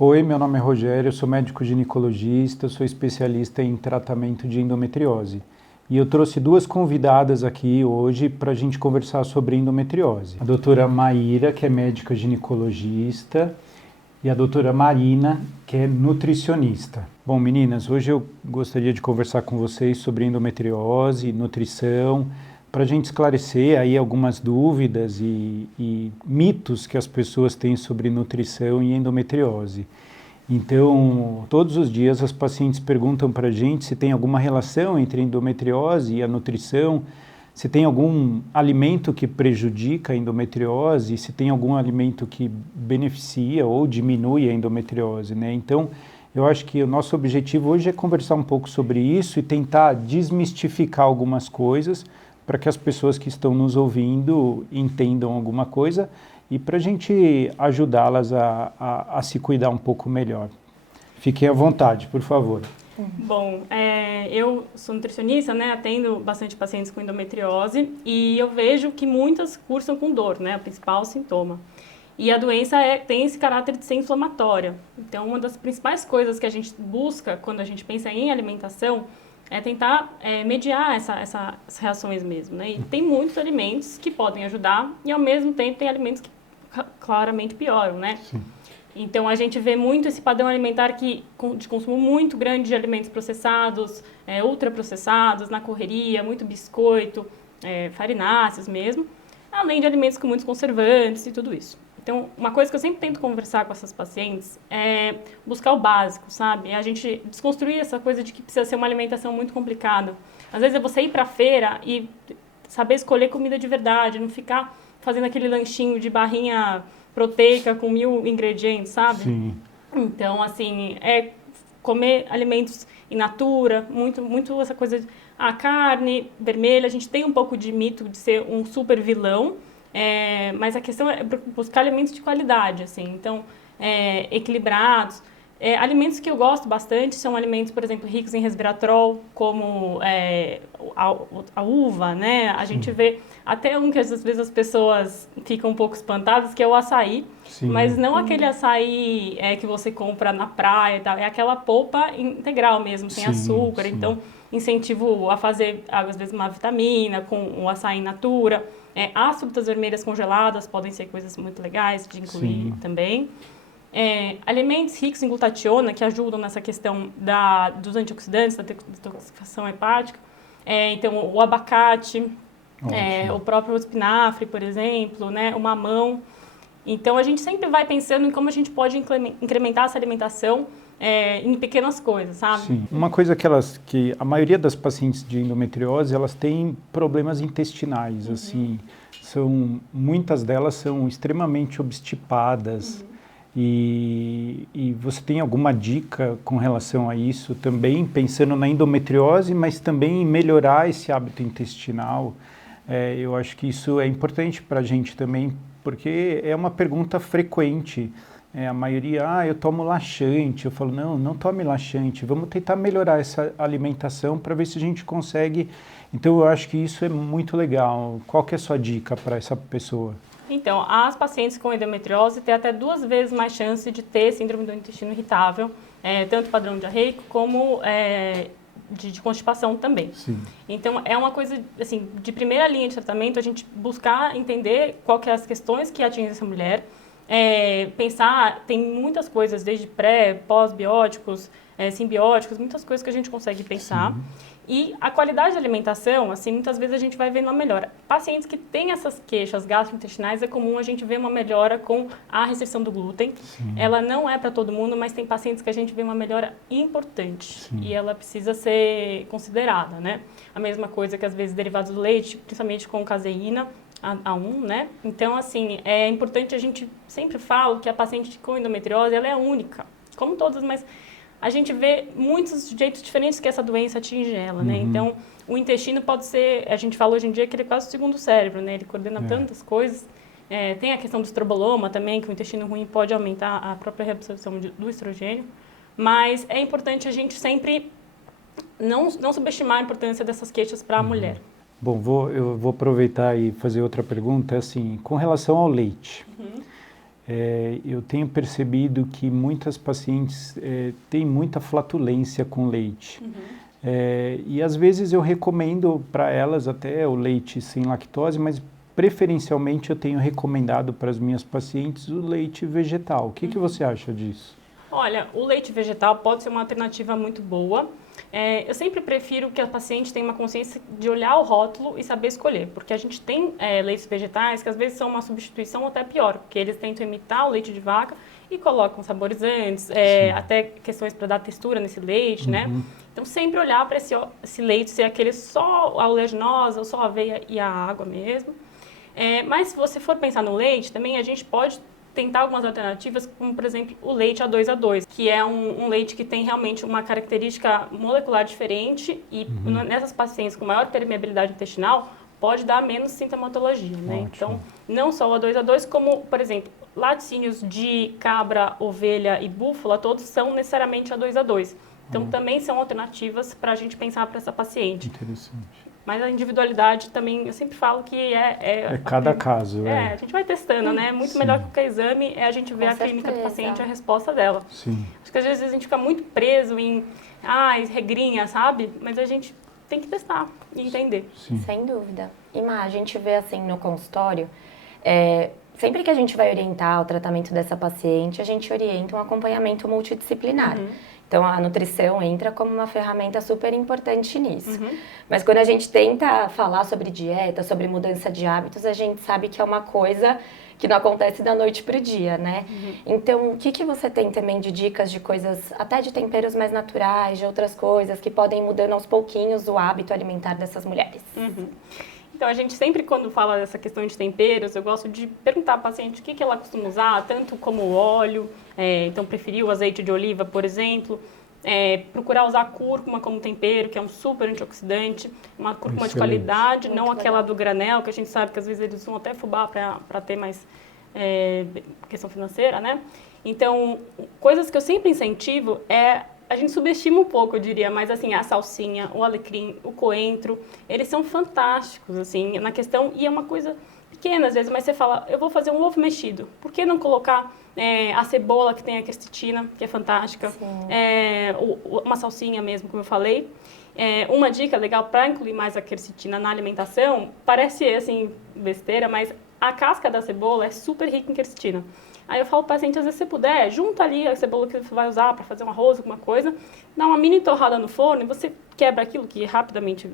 Oi, meu nome é Rogério, eu sou médico ginecologista, sou especialista em tratamento de endometriose. E eu trouxe duas convidadas aqui hoje para a gente conversar sobre endometriose. A doutora Maíra, que é médica ginecologista, e a doutora Marina, que é nutricionista. Bom, meninas, hoje eu gostaria de conversar com vocês sobre endometriose, nutrição, para a gente esclarecer aí algumas dúvidas e mitos que as pessoas têm sobre nutrição e endometriose. Então, todos os dias as pacientes perguntam para a gente se tem alguma relação entre a endometriose e a nutrição, se tem algum alimento que prejudica a endometriose, se tem algum alimento que beneficia ou diminui a endometriose, né? Então, eu acho que o nosso objetivo hoje é conversar um pouco sobre isso e tentar desmistificar algumas coisas para que as pessoas que estão nos ouvindo entendam alguma coisa e para a gente ajudá-las a se cuidar um pouco melhor. Fiquem à vontade, por favor. Bom, eu sou nutricionista, né, atendo bastante pacientes com endometriose e eu vejo que muitas cursam com dor, né, o principal sintoma. E a doença tem esse caráter de ser inflamatória. Então, uma das principais coisas que a gente busca quando a gente pensa em alimentação é tentar mediar essas reações mesmo, né? E tem muitos alimentos que podem ajudar e, ao mesmo tempo, tem alimentos que claramente pioram, né? Sim. Então, a gente vê muito esse padrão alimentar de consumo muito grande de alimentos processados, ultraprocessados, na correria, muito biscoito, farináceos mesmo, além de alimentos com muitos conservantes e tudo isso. Então, uma coisa que eu sempre tento conversar com essas pacientes é buscar o básico, sabe? A gente desconstruir essa coisa de que precisa ser uma alimentação muito complicada. Às vezes é você ir para a feira e saber escolher comida de verdade, não ficar fazendo aquele lanchinho de barrinha proteica com 1000 ingredientes, sabe? Sim. Então, assim, comer alimentos in natura, muito essa coisa de carne vermelha. A gente tem um pouco de mito de ser um super vilão, mas a questão é buscar alimentos de qualidade, assim, então, equilibrados. Alimentos que eu gosto bastante são alimentos, por exemplo, ricos em resveratrol, como a uva, né? A gente vê até que às vezes as pessoas ficam um pouco espantadas, que é o açaí. Sim. Mas não aquele açaí que você compra na praia e tal, é aquela polpa integral mesmo, sem açúcar. Sim. Então, incentivo a fazer, às vezes, uma vitamina com o açaí in natura. As frutas vermelhas congeladas podem ser coisas muito legais de incluir. Sim. Também. Alimentos ricos em glutationa, que ajudam nessa questão dos antioxidantes, da detoxificação hepática. Então, o abacate, o próprio espinafre, por exemplo, né, o mamão. Então, a gente sempre vai pensando em como a gente pode incrementar essa alimentação em pequenas coisas, sabe? Sim. Uma coisa que a maioria das pacientes de endometriose, elas têm problemas intestinais, assim, muitas delas são extremamente obstipadas. E você tem alguma dica com relação a isso também, pensando na endometriose, mas também em melhorar esse hábito intestinal? Eu acho que isso é importante para a gente também, porque é uma pergunta frequente. A maioria, eu tomo laxante. Eu falo, não tome laxante, vamos tentar melhorar essa alimentação para ver se a gente consegue. Então, eu acho que isso é muito legal. Qual que é a sua dica para essa pessoa? Então, as pacientes com endometriose têm até 2 vezes mais chance de ter síndrome do intestino irritável, tanto padrão diarreico como de constipação também. Sim. Então, é uma coisa, assim, de primeira linha de tratamento, a gente buscar entender qual que é as questões que atingem essa mulher, pensar, tem muitas coisas, desde pós-bióticos, simbióticos, muitas coisas que a gente consegue pensar. Sim. E a qualidade da alimentação, assim, muitas vezes a gente vai vendo uma melhora. Pacientes que têm essas queixas gastrointestinais, é comum a gente ver uma melhora com a restrição do glúten. Sim. Ela não é para todo mundo, mas tem pacientes que a gente vê uma melhora importante. Sim. E ela precisa ser considerada, né? A mesma coisa que às vezes derivados do leite, principalmente com caseína, A1, né? Então, assim, é importante, a gente sempre fala que a paciente com endometriose, ela é única, como todas, mas a gente vê muitos jeitos diferentes que essa doença atinge ela, né? Então, o intestino pode ser, a gente fala hoje em dia que ele é quase o segundo cérebro, né? Ele coordena tantas coisas. Tem a questão do estroboloma também, que o intestino ruim pode aumentar a própria reabsorção do estrogênio. Mas é importante a gente sempre não subestimar a importância dessas queixas para a mulher. Bom, eu vou aproveitar e fazer outra pergunta, assim, com relação ao leite. eu tenho percebido que muitas pacientes têm muita flatulência com leite. E às vezes eu recomendo para elas até o leite sem lactose, mas preferencialmente eu tenho recomendado para as minhas pacientes o leite vegetal. O que você acha disso? Olha, o leite vegetal pode ser uma alternativa muito boa. Eu sempre prefiro que a paciente tenha uma consciência de olhar o rótulo e saber escolher, porque a gente tem leites vegetais que às vezes são uma substituição ou até pior, porque eles tentam imitar o leite de vaca e colocam saborizantes, até questões para dar textura nesse leite, né? Então, sempre olhar para esse leite, se é aquele só a oleaginosa ou só a aveia e a água mesmo. Mas se você for pensar no leite, também a gente pode tentar algumas alternativas, como por exemplo o leite A2A2, que é um leite que tem realmente uma característica molecular diferente e nessas pacientes com maior permeabilidade intestinal pode dar menos sintomatologia, né? Então, não só o A2A2, como por exemplo, laticínios de cabra, ovelha e búfala, todos são necessariamente A2A2. Então, também são alternativas para a gente pensar para essa paciente. Interessante. Mas a individualidade também, eu sempre falo que é cada caso. A gente vai testando, né? Muito melhor que qualquer exame é a gente ver a clínica do paciente e a resposta dela. Sim. Acho que às vezes a gente fica muito preso em, regrinha, sabe? Mas a gente tem que testar e entender. Sim. Sem dúvida. E a gente vê assim no consultório, sempre que a gente vai orientar o tratamento dessa paciente, a gente orienta um acompanhamento multidisciplinar. Então, a nutrição entra como uma ferramenta super importante nisso. Mas quando a gente tenta falar sobre dieta, sobre mudança de hábitos, a gente sabe que é uma coisa que não acontece da noite para o dia, né? Então, o que você tem também de dicas de coisas, até de temperos mais naturais, de outras coisas, que podem ir mudando aos pouquinhos o hábito alimentar dessas mulheres? Então, a gente sempre, quando fala dessa questão de temperos, eu gosto de perguntar à paciente o que ela costuma usar, tanto como óleo, então preferir o azeite de oliva, por exemplo, procurar usar cúrcuma como tempero, que é um super antioxidante, uma cúrcuma de qualidade, não aquela do granel, que a gente sabe que às vezes eles usam até fubá para ter mais questão financeira, né? Então, coisas que eu sempre incentivo a gente subestima um pouco, eu diria, mas assim, a salsinha, o alecrim, o coentro, eles são fantásticos, assim, na questão, e é uma coisa pequena às vezes, mas você fala, eu vou fazer um ovo mexido, por que não colocar a cebola que tem a quercetina, que é fantástica, uma salsinha mesmo, como eu falei. Uma dica legal para incluir mais a quercetina na alimentação, parece assim, besteira, mas a casca da cebola é super rica em quercetina. Aí eu falo para o paciente, às vezes se puder, junta ali a cebola que você vai usar para fazer um arroz, alguma coisa, dá uma mini torrada no forno e você quebra aquilo que rapidamente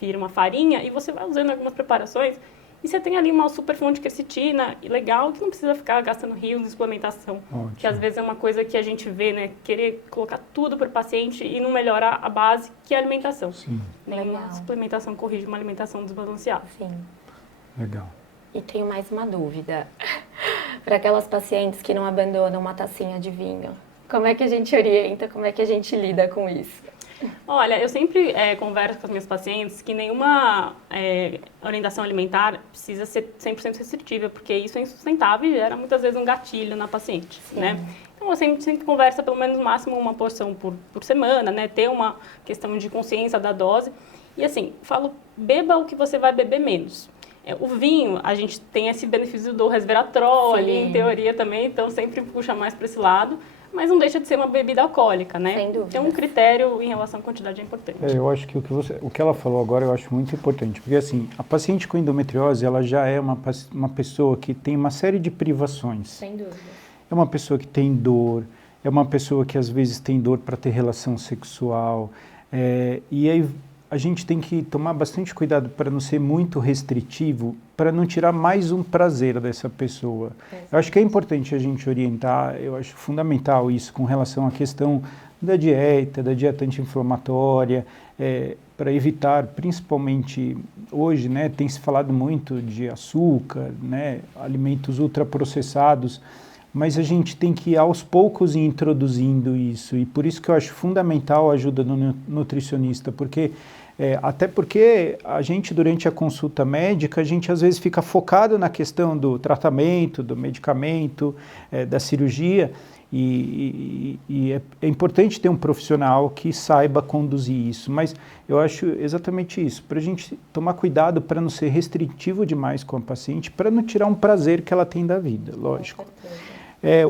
vira uma farinha e você vai usando algumas preparações e você tem ali uma super fonte de quercetina legal que não precisa ficar gastando rios de suplementação. Que às vezes é uma coisa que a gente vê, né, querer colocar tudo para o paciente e não melhorar a base, que é a alimentação. Sim. Nenhuma suplementação corrige uma alimentação desbalanceada. Sim. Legal. E tenho mais uma dúvida. Para aquelas pacientes que não abandonam uma tacinha de vinho, como é que a gente orienta, como é que a gente lida com isso? Olha, eu sempre converso com as minhas pacientes que nenhuma orientação alimentar precisa ser 100% restritiva, porque isso é insustentável e gera muitas vezes um gatilho na paciente, né? Então, eu sempre converso pelo menos no máximo uma porção por semana, né? Ter uma questão de consciência da dose. E assim, falo, beba o que você vai beber menos. O vinho, a gente tem esse benefício do resveratrol ali, em teoria também, então sempre puxa mais para esse lado, mas não deixa de ser uma bebida alcoólica, né? Sem dúvida. Então, um critério em relação à quantidade é importante. Eu acho que o que ela falou agora eu acho muito importante, porque assim, a paciente com endometriose, ela já é uma pessoa que tem uma série de privações. Sem dúvida. É uma pessoa que tem dor, é uma pessoa que às vezes tem dor para ter relação sexual, e aí a gente tem que tomar bastante cuidado para não ser muito restritivo, para não tirar mais um prazer dessa pessoa. Eu acho que é importante a gente orientar, eu acho fundamental isso com relação à questão da dieta anti-inflamatória, para evitar, principalmente hoje, né, tem se falado muito de açúcar, né, alimentos ultraprocessados, mas a gente tem que ir aos poucos ir introduzindo isso, e por isso que eu acho fundamental a ajuda do nutricionista, porque até porque a gente, durante a consulta médica, a gente às vezes fica focado na questão do tratamento, do medicamento, da cirurgia, É importante ter um profissional que saiba conduzir isso, mas eu acho exatamente isso, para a gente tomar cuidado para não ser restritivo demais com a paciente, para não tirar um prazer que ela tem da vida, lógico.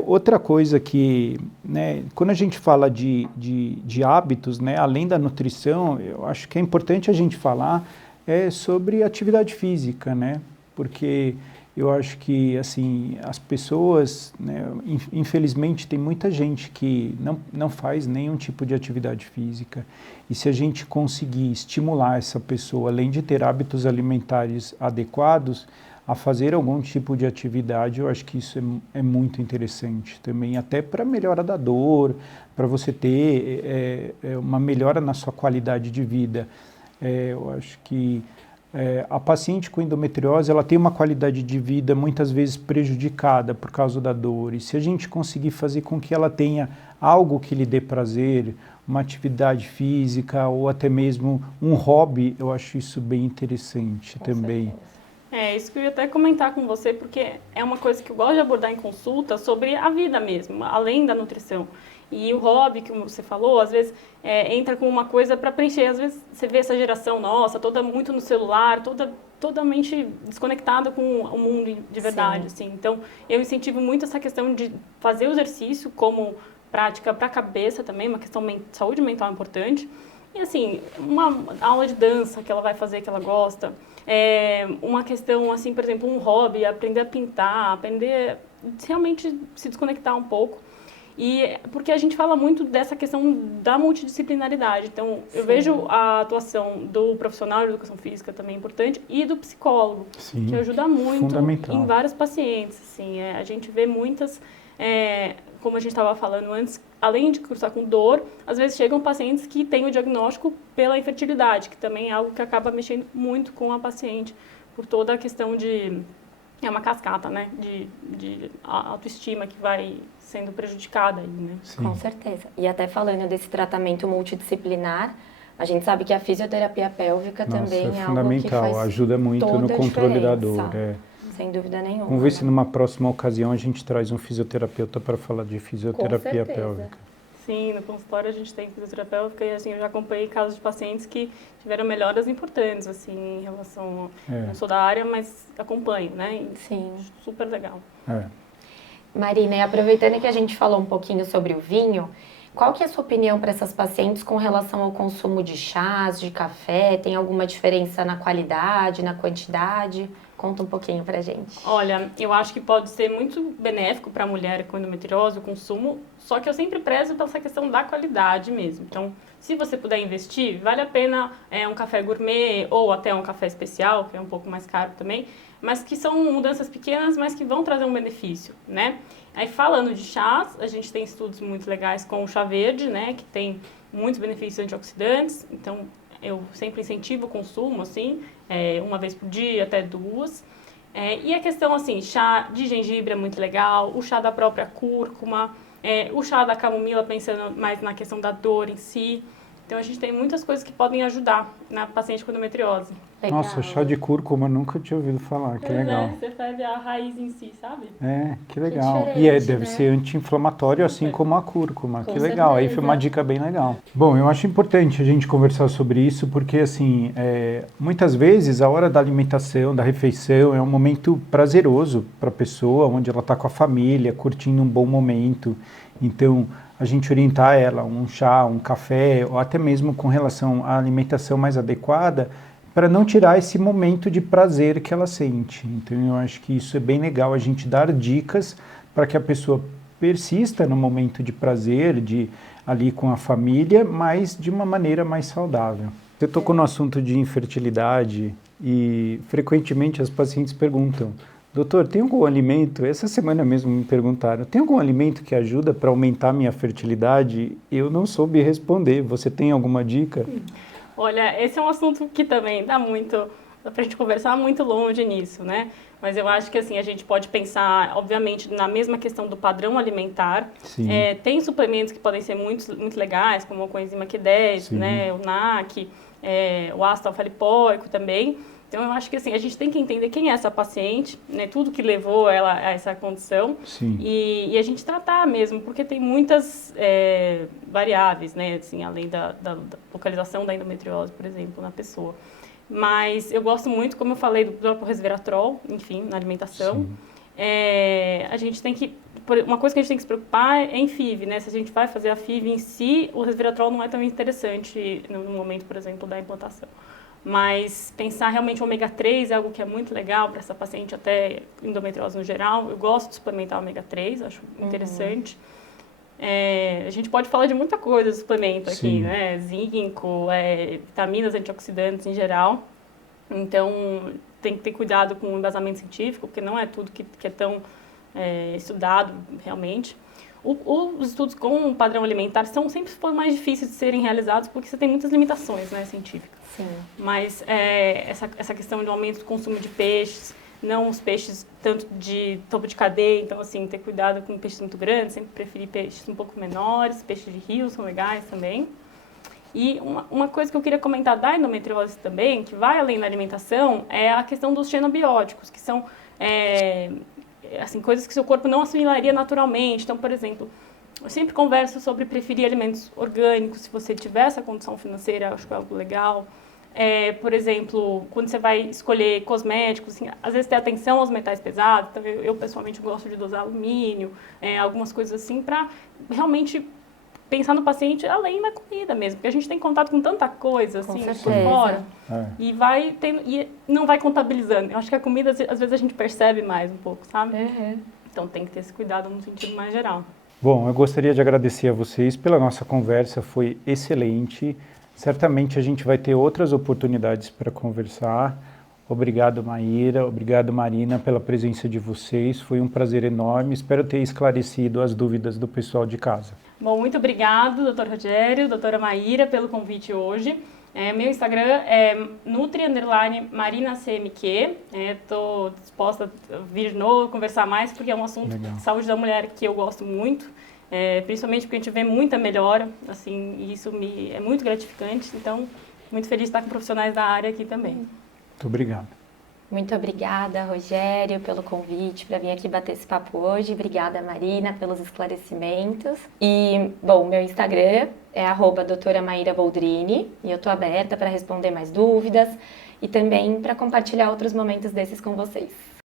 Outra coisa que, né, quando a gente fala de hábitos, né, além da nutrição, eu acho que é importante a gente falar sobre atividade física, né, porque eu acho que, assim, as pessoas, né, infelizmente, tem muita gente que não faz nenhum tipo de atividade física. E se a gente conseguir estimular essa pessoa, além de ter hábitos alimentares adequados, a fazer algum tipo de atividade, eu acho que isso é muito interessante também, até para a melhora da dor, para você ter uma melhora na sua qualidade de vida. Eu acho que a paciente com endometriose, ela tem uma qualidade de vida muitas vezes prejudicada por causa da dor. E se a gente conseguir fazer com que ela tenha algo que lhe dê prazer, uma atividade física ou até mesmo um hobby, eu acho isso bem interessante também. Isso que eu ia até comentar com você, porque é uma coisa que eu gosto de abordar em consulta sobre a vida mesmo, além da nutrição. E o hobby, que você falou, às vezes entra com uma coisa para preencher. Às vezes você vê essa geração nossa, toda muito no celular, totalmente desconectada com o mundo de verdade. Assim. Então, eu incentivo muito essa questão de fazer o exercício como prática para a cabeça também, uma questão de saúde mental importante. E assim, uma aula de dança que ela vai fazer, que ela gosta. Uma questão, assim, por exemplo, um hobby, aprender a pintar, aprender realmente se desconectar um pouco. E porque a gente fala muito dessa questão da multidisciplinaridade. Então, eu vejo a atuação do profissional de educação física também importante e do psicólogo, que ajuda muito em vários pacientes. Assim, a gente vê muitas, como a gente estava falando antes, além de cursar com dor, às vezes chegam pacientes que têm o diagnóstico pela infertilidade, que também é algo que acaba mexendo muito com a paciente, por toda a questão de... É uma cascata, né, de autoestima que vai sendo prejudicada aí, né? Sim. Com certeza. E até falando desse tratamento multidisciplinar, a gente sabe que a fisioterapia pélvica também é fundamental, algo que faz ajuda muito no controle da dor. Sem dúvida nenhuma. Vamos ver se numa próxima ocasião a gente traz um fisioterapeuta para falar de fisioterapia pélvica. Sim, no consultório a gente tem fisioterapeuta e assim, eu já acompanhei casos de pacientes que tiveram melhoras importantes, assim, em relação... Não sou da área, mas acompanho, né? E sim. Super legal. Marina, e aproveitando que a gente falou um pouquinho sobre o vinho, qual que é a sua opinião para essas pacientes com relação ao consumo de chás, de café? Tem alguma diferença na qualidade, na quantidade? Conta um pouquinho pra gente. Olha, eu acho que pode ser muito benéfico para a mulher com endometriose o consumo, só que eu sempre prezo pela essa questão da qualidade mesmo. Então, se você puder investir, vale a pena um café gourmet ou até um café especial, que é um pouco mais caro também, mas que são mudanças pequenas, mas que vão trazer um benefício, né? Aí, falando de chás, a gente tem estudos muito legais com o chá verde, né, que tem muitos benefícios antioxidantes, então eu sempre incentivo o consumo, assim, uma vez por dia, até 2. E a questão, assim, chá de gengibre é muito legal, o chá da própria cúrcuma, o chá da camomila, pensando mais na questão da dor em si. Então, a gente tem muitas coisas que podem ajudar na paciente com endometriose. Legal. Nossa, chá de cúrcuma nunca tinha ouvido falar, que legal. Você ferve a raiz em si, sabe? Que legal. E deve ser anti-inflamatório, assim como a cúrcuma. Que legal, aí foi uma dica bem legal. Bom, eu acho importante a gente conversar sobre isso, porque assim, muitas vezes a hora da alimentação, da refeição, é um momento prazeroso para a pessoa, onde ela está com a família, curtindo um bom momento. Então, a gente orientar ela um chá, um café, ou até mesmo com relação à alimentação mais adequada, para não tirar esse momento de prazer que ela sente. Então, eu acho que isso é bem legal, a gente dar dicas para que a pessoa persista no momento de prazer, ali com a família, mas de uma maneira mais saudável. Você tocou no assunto de infertilidade e frequentemente as pacientes perguntam: doutor, tem algum alimento? Essa semana mesmo me perguntaram, tem algum alimento que ajuda para aumentar minha fertilidade? Eu não soube responder. Você tem alguma dica? Olha, esse é um assunto que também dá pra gente conversar muito longe nisso, né? Mas eu acho que assim, a gente pode pensar, obviamente, na mesma questão do padrão alimentar. Tem suplementos que podem ser muito, muito legais, como a coenzima Q10, né? O NAC, o ácido alfa-lipoico também. Então, eu acho que assim, a gente tem que entender quem é essa paciente, né, tudo que levou ela a essa condição e a gente tratar mesmo, porque tem muitas variáveis, né, assim, além da localização da endometriose, por exemplo, na pessoa. Mas eu gosto muito, como eu falei, do próprio resveratrol, enfim, na alimentação. A gente tem que... Uma coisa que a gente tem que se preocupar é em FIV, né? Se a gente vai fazer a FIV em si, o resveratrol não é tão interessante no momento, por exemplo, da implantação. Mas pensar realmente o ômega 3 é algo que é muito legal para essa paciente, até endometriose no geral. Eu gosto de suplementar ômega 3, acho interessante. A gente pode falar de muita coisa do suplemento aqui, né? Zinco, vitaminas, antioxidantes em geral. Então, tem que ter cuidado com o embasamento científico, porque não é tudo que é tão estudado realmente. Os estudos com o padrão alimentar sempre foram mais difíceis de serem realizados, porque você tem muitas limitações, né, científicas. Sim. Mas essa questão do aumento do consumo de peixes, não os peixes tanto de topo de cadeia, então assim, ter cuidado com peixes muito grandes, sempre preferir peixes um pouco menores, peixes de rio são legais também. E uma coisa que eu queria comentar da endometriose também, que vai além da alimentação, é a questão dos xenobióticos, que são assim, coisas que seu corpo não assimilaria naturalmente. Então, por exemplo, eu sempre converso sobre preferir alimentos orgânicos, se você tiver essa condição financeira, eu acho que é algo legal. Por exemplo, quando você vai escolher cosméticos, assim, às vezes ter atenção aos metais pesados, então eu pessoalmente gosto de dosar alumínio, algumas coisas assim, para realmente pensar no paciente além da comida mesmo, porque a gente tem contato com tanta coisa, assim, por fora, e não vai contabilizando. Eu acho que a comida, às vezes, a gente percebe mais um pouco, sabe? Então tem que ter esse cuidado no sentido mais geral. Bom, eu gostaria de agradecer a vocês pela nossa conversa, foi excelente. Certamente a gente vai ter outras oportunidades para conversar. Obrigado, Maíra. Obrigado, Marina, pela presença de vocês. Foi um prazer enorme. Espero ter esclarecido as dúvidas do pessoal de casa. Bom, muito obrigado, doutor Rogério, doutora Maíra, pelo convite hoje. Meu Instagram é nutri_marinacmq. Estou disposta a vir de novo, conversar mais, porque é um assunto de saúde da mulher que eu gosto muito. Principalmente porque a gente vê muita melhora, assim, e isso é muito gratificante. Então, muito feliz de estar com profissionais da área aqui também. Muito obrigado. Muito obrigada, Rogério, pelo convite para vir aqui bater esse papo hoje. Obrigada, Marina, pelos esclarecimentos. E, bom, meu Instagram é @doutoramairaboldrini e eu estou aberta para responder mais dúvidas e também para compartilhar outros momentos desses com vocês.